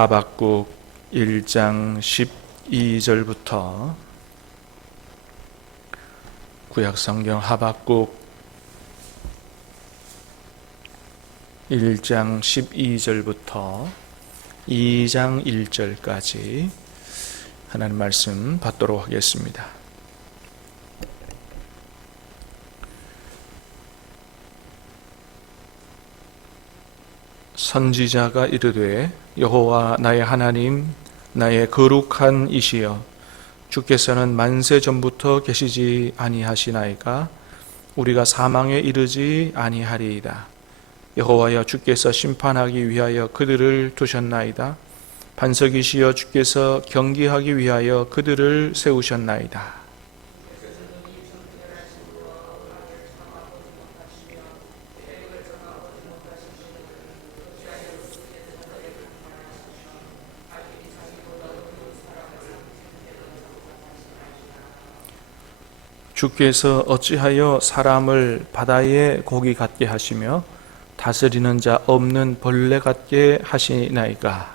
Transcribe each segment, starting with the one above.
하박국 1장 12절부터 구약성경 하박국 1장 12절부터 2장 1절까지 하나님 말씀 받도록 하겠습니다. 선지자가 이르되 여호와 나의 하나님 나의 거룩한 이시여 주께서는 만세 전부터 계시지 아니하시나이까 우리가 사망에 이르지 아니하리이다. 여호와여 주께서 심판하기 위하여 그들을 두셨나이다. 반석이시여 주께서 경기하기 위하여 그들을 세우셨나이다. 주께서 어찌하여 사람을 바다의 고기 같게 하시며 다스리는 자 없는 벌레 같게 하시나이까.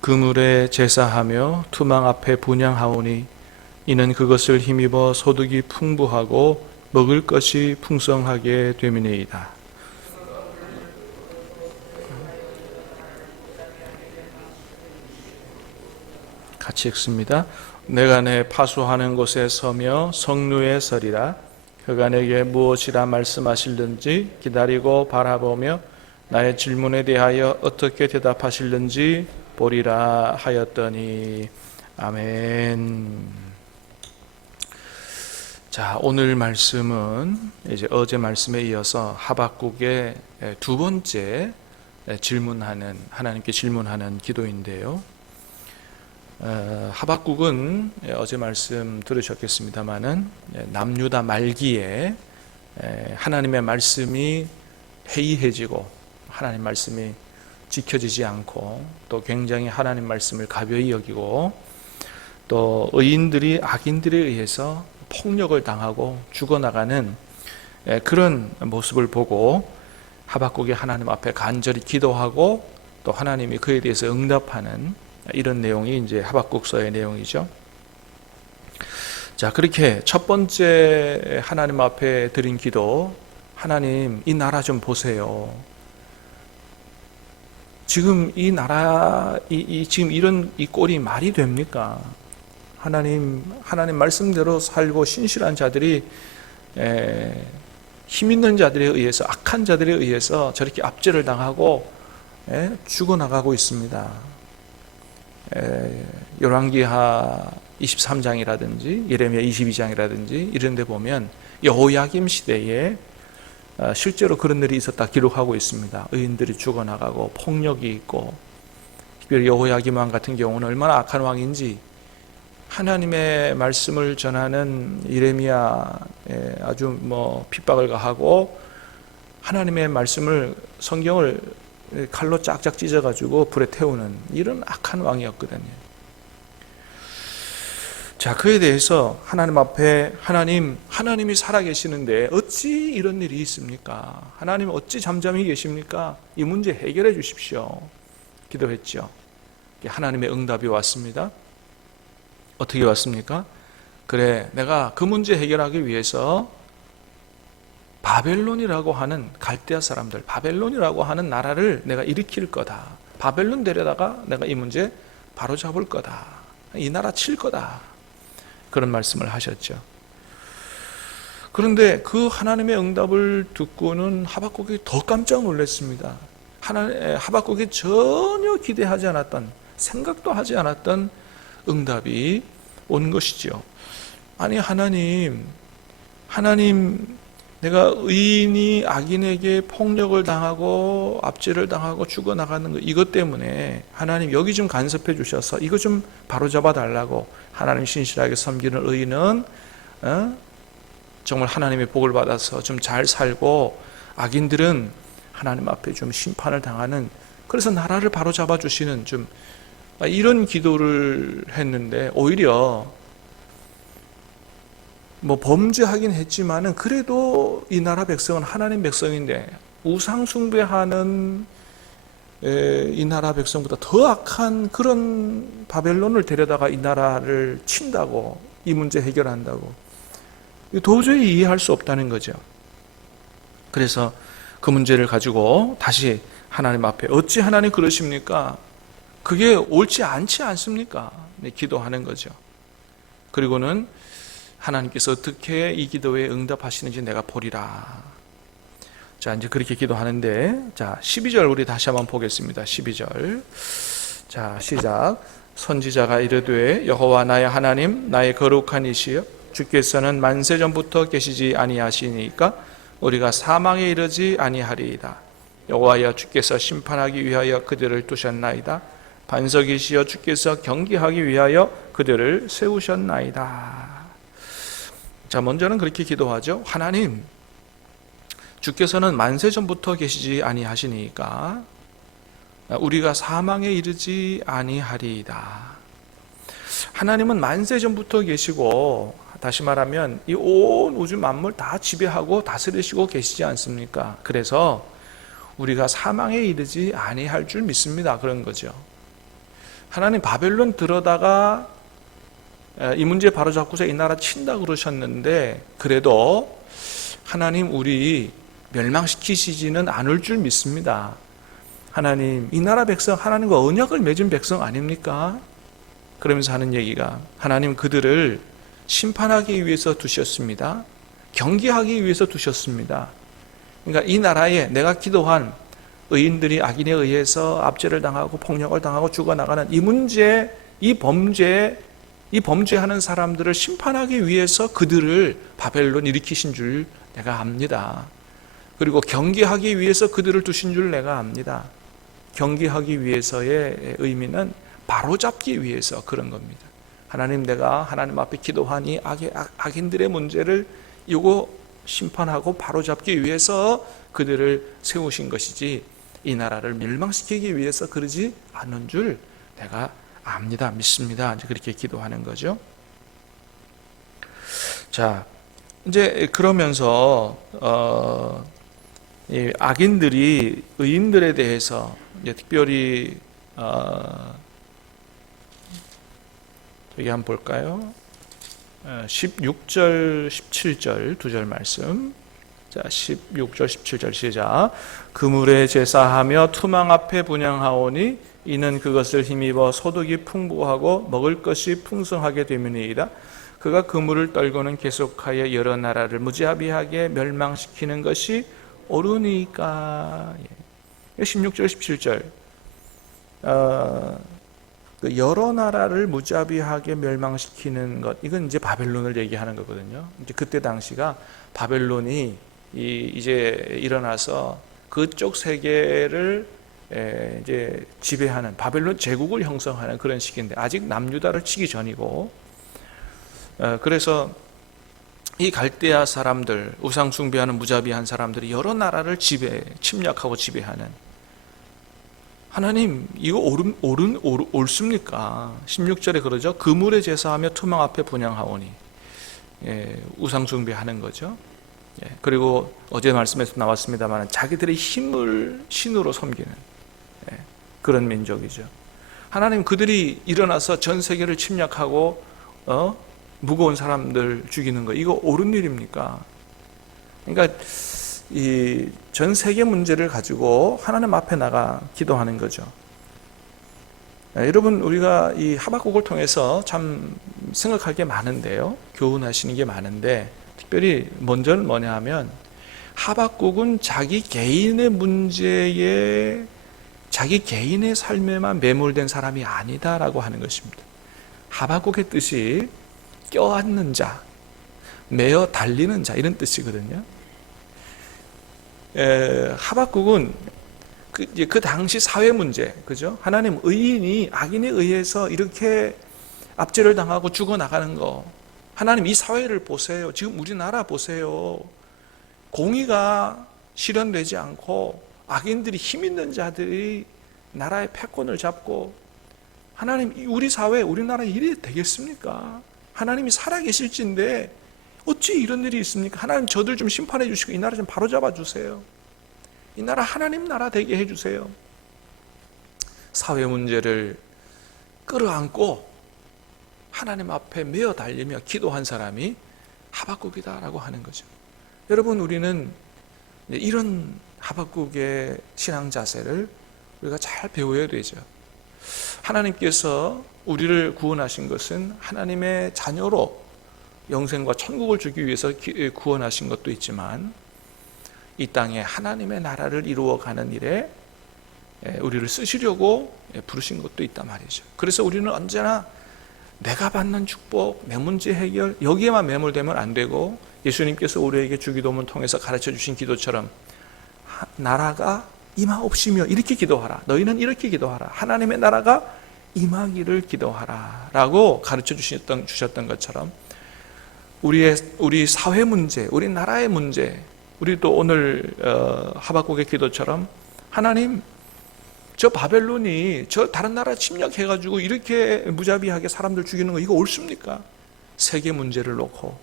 그물에 제사하며 투망 앞에 분향하오니 이는 그것을 힘입어 소득이 풍부하고 먹을 것이 풍성하게 됨이니이다. 같이 읽습니다. 내가 내 파수하는 곳에 서며 성루에 서리라. 그가 내게 무엇이라 말씀하실는지 기다리고 바라보며 나의 질문에 대하여 어떻게 대답하실는지 보리라 하였더니 아멘. 자, 오늘 말씀은 이제 어제 말씀에 이어서 하박국의 두 번째 질문하는, 하나님께 질문하는 기도인데요. 하박국은 어제 말씀 들으셨겠습니다마는 남유다 말기에 하나님의 말씀이 해이해지고 하나님 말씀이 지켜지지 않고 또 굉장히 하나님 말씀을 가벼이 여기고 또 의인들이 악인들에 의해서 폭력을 당하고 죽어나가는 그런 모습을 보고 하박국이 하나님 앞에 간절히 기도하고 또 하나님이 그에 대해서 응답하는 이런 내용이 이제 하박국서의 내용이죠. 자, 그렇게 첫 번째 하나님 앞에 드린 기도, 하나님 이 나라 좀 보세요. 지금 이 나라, 지금 이런 이 꼴이 말이 됩니까? 하나님 말씀대로 살고 신실한 자들이 힘 있는 자들에 의해서, 악한 자들에 의해서 저렇게 압제를 당하고 죽어나가고 있습니다. 열왕기하 23장이라든지 예레미야 22장이라든지 이런 데 보면 여호야김 시대에 실제로 그런 일이 있었다 기록하고 있습니다. 의인들이 죽어나가고 폭력이 있고, 특별히 여호야김 왕 같은 경우는 얼마나 악한 왕인지 하나님의 말씀을 전하는 예레미야에 아주 핍박을 가하고 하나님의 말씀을, 성경을 칼로 짝짝 찢어가지고 불에 태우는 이런 악한 왕이었거든요. 자, 그에 대해서 하나님 앞에 하나님이 살아계시는데 어찌 이런 일이 있습니까? 하나님 어찌 잠잠히 계십니까? 이 문제 해결해 주십시오. 기도했죠. 하나님의 응답이 왔습니다. 어떻게 왔습니까? 그래, 내가 그 문제 해결하기 위해서 바벨론이라고 하는 갈대아 사람들, 바벨론이라고 하는 나라를 내가 일으킬 거다. 바벨론 데려다가 내가 이 문제 바로 잡을 거다. 이 나라 칠 거다. 그런 말씀을 하셨죠. 그런데 그 하나님의 응답을 듣고는 하박국이 더 깜짝 놀랐습니다. 하박국이 전혀 기대하지 않았던, 생각도 하지 않았던 응답이 온 것이죠. 아니, 하나님, 내가 의인이 악인에게 폭력을 당하고 압제를 당하고 죽어나가는 것, 이것 때문에 하나님 여기 좀 간섭해 주셔서 이거 좀 바로잡아 달라고. 하나님 신실하게 섬기는 의인은 정말 하나님의 복을 받아서 좀 잘 살고, 악인들은 하나님 앞에 좀 심판을 당하는, 그래서 나라를 바로잡아 주시는 좀 이런 기도를 했는데 오히려 뭐 범죄하긴 했지만은 그래도 이 나라 백성은 하나님 백성인데 우상 숭배하는 이 나라 백성보다 더 악한 그런 바벨론을 데려다가 이 나라를 친다고, 이 문제 해결한다고, 도저히 이해할 수 없다는 거죠. 그래서 그 문제를 가지고 다시 하나님 앞에, 어찌 하나님 그러십니까? 그게 옳지 않지 않습니까? 네, 기도하는 거죠. 그리고는 하나님께서 어떻게 이 기도에 응답하시는지 내가 보리라. 자, 이제 그렇게 기도하는데, 자, 12절 우리 다시 한번 보겠습니다. 12절. 자, 시작. 선지자가 이르되 여호와 나의 하나님, 나의 거룩한 이시여, 주께서는 만세 전부터 계시지 아니하시니까 우리가 사망에 이르지 아니하리이다. 여호와여, 주께서 심판하기 위하여 그들을 두셨나이다. 반석이시여, 주께서 경계하기 위하여 그들을 세우셨나이다. 자, 먼저는 그렇게 기도하죠. 하나님, 주께서는 만세 전부터 계시지 아니하시니까 우리가 사망에 이르지 아니하리이다. 하나님은 만세 전부터 계시고, 다시 말하면 이 온 우주 만물 다 지배하고 다스리시고 계시지 않습니까? 그래서 우리가 사망에 이르지 아니할 줄 믿습니다. 그런 거죠. 하나님 바벨론 들어다가 이 문제 바로잡고서 이 나라 친다 그러셨는데, 그래도 하나님 우리 멸망시키시지는 않을 줄 믿습니다. 하나님, 이 나라 백성 하나님과 언약을 맺은 백성 아닙니까? 그러면서 하는 얘기가, 하나님 그들을 심판하기 위해서 두셨습니다. 경계하기 위해서 두셨습니다. 그러니까 이 나라에 내가 기도한 의인들이 악인에 의해서 압제를 당하고 폭력을 당하고 죽어나가는 이 문제, 이 범죄하는 사람들을 심판하기 위해서 그들을 바벨론 일으키신 줄 내가 압니다. 그리고 경계하기 위해서 그들을 두신 줄 내가 압니다. 경계하기 위해서의 의미는 바로잡기 위해서 그런 겁니다. 하나님, 내가 하나님 앞에 기도한 이 악인들의 문제를 이거 심판하고 바로잡기 위해서 그들을 세우신 것이지, 이 나라를 멸망시키기 위해서 그러지 않은 줄 내가 압니다. 믿습니다. 이제 그렇게 기도하는 거죠. 자, 이제 그러면서 이 악인들이 의인들에 대해서 이제 특별히 여기 한번 볼까요? 16절, 17절 두 절 말씀. 자, 16절, 17절 시작. 그물에 제사하며 투망 앞에 분향하오니 이는 그것을 힘입어 소득이 풍부하고 먹을 것이 풍성하게 됨이니이다. 그가 그물을 떨고는 계속하여 여러 나라를 무자비하게 멸망시키는 것이 옳으니까. 16절, 17절. 여러 나라를 무자비하게 멸망시키는 것, 이건 이제 바벨론을 얘기하는 거거든요. 이제 그때 당시가 바벨론이 이제 일어나서 그쪽 세계를 이제 지배하는 바벨론 제국을 형성하는 그런 시기인데, 아직 남유다를 치기 전이고, 그래서 이 갈대아 사람들, 우상 숭배하는 무자비한 사람들이 여러 나라를 침략하고 지배하는, 하나님 이거 옳습니까? 16절에 그러죠. 그물에 제사하며 투망 앞에 분향하오니, 우상 숭배하는 거죠. 그리고 어제 말씀에서 나왔습니다만 자기들의 힘을 신으로 섬기는 그런 민족이죠. 하나님, 그들이 일어나서 전 세계를 침략하고 무거운 사람들 죽이는 거, 이거 옳은 일입니까? 그러니까 이 전 세계 문제를 가지고 하나님 앞에 나가 기도하는 거죠. 여러분, 우리가 이 하박국을 통해서 참 생각할 게 많은데요, 교훈하시는 게 많은데, 특별히 먼저는 뭐냐 하면, 하박국은 자기 개인의 문제에, 자기 개인의 삶에만 매몰된 사람이 아니다라고 하는 것입니다. 하박국의 뜻이 껴안는 자, 매어 달리는 자, 이런 뜻이거든요. 하박국은 그 당시 사회 문제, 그죠? 하나님, 의인이 악인에 의해서 이렇게 압제를 당하고 죽어나가는 거, 하나님 이 사회를 보세요. 지금 우리나라 보세요. 공의가 실현되지 않고 악인들이, 힘 있는 자들이 나라의 패권을 잡고, 하나님 우리 사회, 우리나라 일이 되겠습니까? 하나님이 살아계실진데 어찌 이런 일이 있습니까? 하나님 저들 좀 심판해 주시고 이 나라 좀 바로잡아 주세요. 이 나라 하나님 나라 되게 해주세요. 사회 문제를 끌어안고 하나님 앞에 메어 달리며 기도한 사람이 하박국이다라고 하는 거죠. 여러분, 우리는 이런 하박국의 신앙 자세를 우리가 잘 배워야 되죠. 하나님께서 우리를 구원하신 것은 하나님의 자녀로 영생과 천국을 주기 위해서 구원하신 것도 있지만 이 땅에 하나님의 나라를 이루어가는 일에 우리를 쓰시려고 부르신 것도 있단 말이죠. 그래서 우리는 언제나 내가 받는 축복, 내 문제 해결 여기에만 매몰되면 안 되고, 예수님께서 우리에게 주기도문 통해서 가르쳐 주신 기도처럼 나라가 임하옵시며 이렇게 기도하라, 너희는 이렇게 기도하라, 하나님의 나라가 임하기를 기도하라 라고 가르쳐 주셨던 것처럼 우리 사회 문제, 우리 나라의 문제, 우리도 오늘 하박국의 기도처럼 하나님, 저 바벨론이 저 다른 나라 침략해가지고 이렇게 무자비하게 사람들 죽이는 거 이거 옳습니까? 세계 문제를 놓고,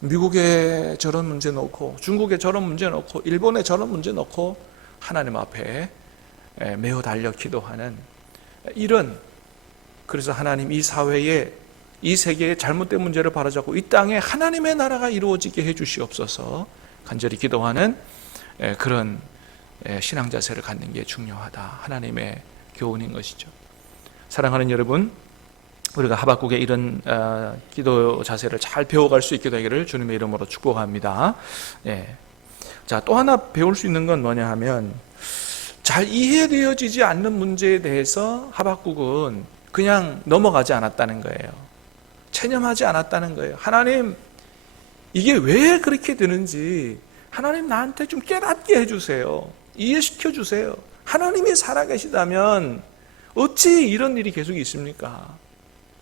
미국에 저런 문제 놓고, 중국에 저런 문제 놓고, 일본에 저런 문제 놓고 하나님 앞에 매어 달려 기도하는 이런, 그래서 하나님 이 사회에, 이 세계의 잘못된 문제를 바로잡고 이 땅에 하나님의 나라가 이루어지게 해주시옵소서 간절히 기도하는 그런 신앙 자세를 갖는 게 중요하다, 하나님의 교훈인 것이죠. 사랑하는 여러분, 우리가 하박국의 이런 기도 자세를 잘 배워갈 수 있게 되기를 주님의 이름으로 축복합니다. 자, 또 하나 배울 수 있는 건 뭐냐 하면, 잘 이해되어지지 않는 문제에 대해서 하박국은 그냥 넘어가지 않았다는 거예요. 체념하지 않았다는 거예요. 하나님, 이게 왜 그렇게 되는지 하나님 나한테 좀 깨닫게 해주세요. 이해시켜 주세요. 하나님이 살아계시다면 어찌 이런 일이 계속 있습니까?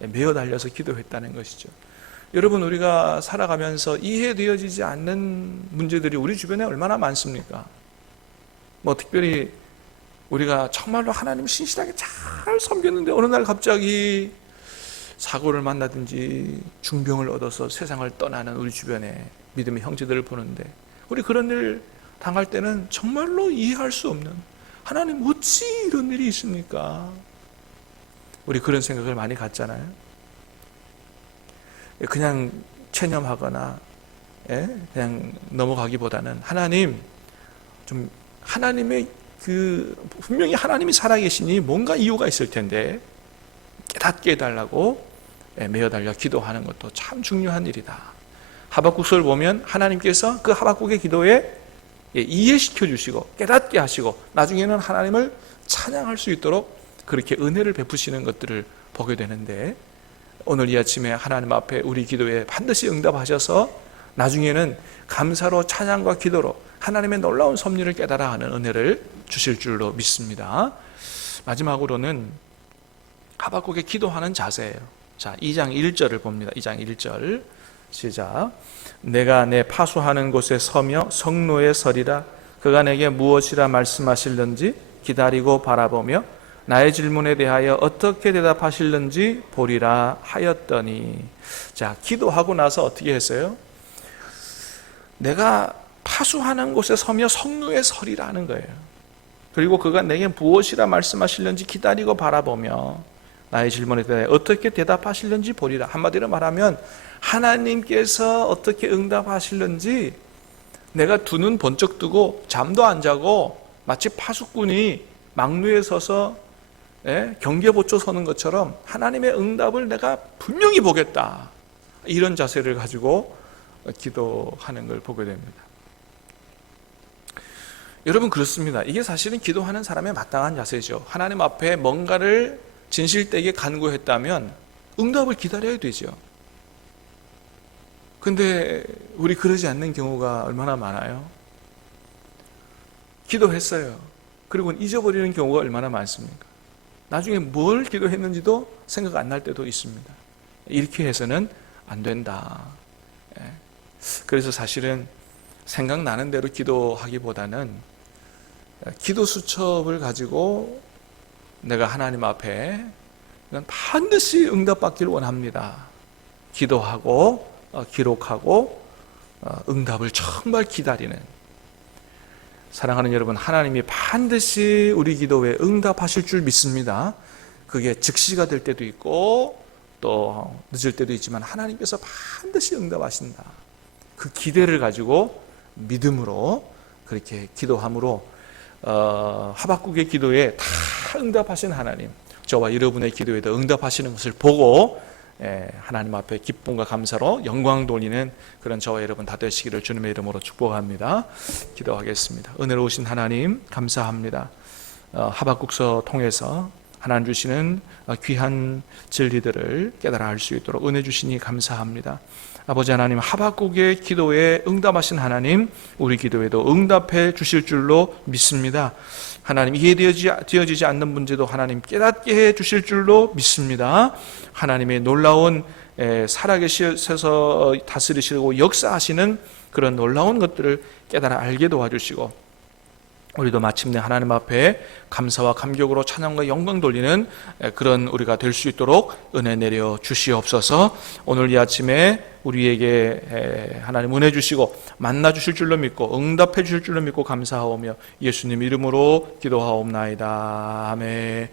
매어 달려서 기도했다는 것이죠. 여러분, 우리가 살아가면서 이해되어지지 않는 문제들이 우리 주변에 얼마나 많습니까? 뭐 특별히 우리가 정말로 하나님 신실하게 잘 섬겼는데 어느 날 갑자기 사고를 만나든지 중병을 얻어서 세상을 떠나는 우리 주변에 믿음의 형제들을 보는데, 우리 그런 일 당할 때는 정말로 이해할 수 없는, 하나님 어찌 이런 일이 있습니까? 우리 그런 생각을 많이 갖잖아요. 그냥 체념하거나 그냥 넘어가기보다는 하나님, 좀 하나님의 분명히 하나님이 살아계시니 뭔가 이유가 있을 텐데 깨닫게 해달라고 매어 달려 기도하는 것도 참 중요한 일이다. 하박국서를 보면 하나님께서 그 하박국의 기도에 이해시켜 주시고 깨닫게 하시고 나중에는 하나님을 찬양할 수 있도록 그렇게 은혜를 베푸시는 것들을 보게 되는데, 오늘 이 아침에 하나님 앞에 우리 기도에 반드시 응답하셔서 나중에는 감사로 찬양과 기도로 하나님의 놀라운 섭리를 깨달아 하는 은혜를 주실 줄로 믿습니다. 마지막으로는 하박국의 기도하는 자세예요. 자, 2장 1절을 봅니다. 2장 1절 시작. 내가 내 파수하는 곳에 서며 성노에 서리라. 그가 내게 무엇이라 말씀하실는지 기다리고 바라보며 나의 질문에 대하여 어떻게 대답하실는지 보리라 하였더니. 자, 기도하고 나서 어떻게 했어요? 내가 파수하는 곳에 서며 성노에 서리라는 거예요. 그리고 그가 내게 무엇이라 말씀하실는지 기다리고 바라보며 나의 질문에 대해 어떻게 대답하실는지 보리라. 한마디로 말하면 하나님께서 어떻게 응답하실는지 내가 두 눈 번쩍 뜨고 잠도 안 자고 마치 파수꾼이 망루에 서서 경계보초 서는 것처럼 하나님의 응답을 내가 분명히 보겠다, 이런 자세를 가지고 기도하는 걸 보게 됩니다. 여러분, 그렇습니다. 이게 사실은 기도하는 사람의 마땅한 자세죠. 하나님 앞에 뭔가를 진실되게 간구했다면 응답을 기다려야 되죠. 근데 우리 그러지 않는 경우가 얼마나 많아요? 기도했어요. 그리고 잊어버리는 경우가 얼마나 많습니까? 나중에 뭘 기도했는지도 생각 안 날 때도 있습니다. 이렇게 해서는 안 된다. 그래서 사실은 생각나는 대로 기도하기보다는 기도 수첩을 가지고 내가 하나님 앞에 반드시 응답받기를 원합니다. 기도하고 기록하고 응답을 정말 기다리는, 사랑하는 여러분, 하나님이 반드시 우리 기도에 응답하실 줄 믿습니다. 그게 즉시가 될 때도 있고 또 늦을 때도 있지만 하나님께서 반드시 응답하신다. 그 기대를 가지고 믿음으로 그렇게 기도함으로 하박국의 기도에 다 응답하신 하나님, 저와 여러분의 기도에도 응답하시는 것을 보고 하나님 앞에 기쁨과 감사로 영광 돌리는 그런 저와 여러분 다 되시기를 주님의 이름으로 축복합니다. 기도하겠습니다. 은혜로우신 하나님 감사합니다. 하박국서 통해서 하나님 주시는 귀한 진리들을 깨달아 알 수 있도록 은혜 주시니 감사합니다. 아버지 하나님, 하박국의 기도에 응답하신 하나님, 우리 기도에도 응답해 주실 줄로 믿습니다. 하나님, 이해되어지지 않는 문제도 하나님 깨닫게 해 주실 줄로 믿습니다. 하나님의 놀라운 살아계셔서 다스리시고 역사하시는 그런 놀라운 것들을 깨달아 알게 도와주시고, 우리도 마침내 하나님 앞에 감사와 감격으로 찬양과 영광 돌리는 그런 우리가 될 수 있도록 은혜 내려 주시옵소서. 오늘 이 아침에 우리에게 하나님 은혜 주시고 만나 주실 줄로 믿고 응답해 주실 줄로 믿고 감사하오며 예수님 이름으로 기도하옵나이다. 아멘.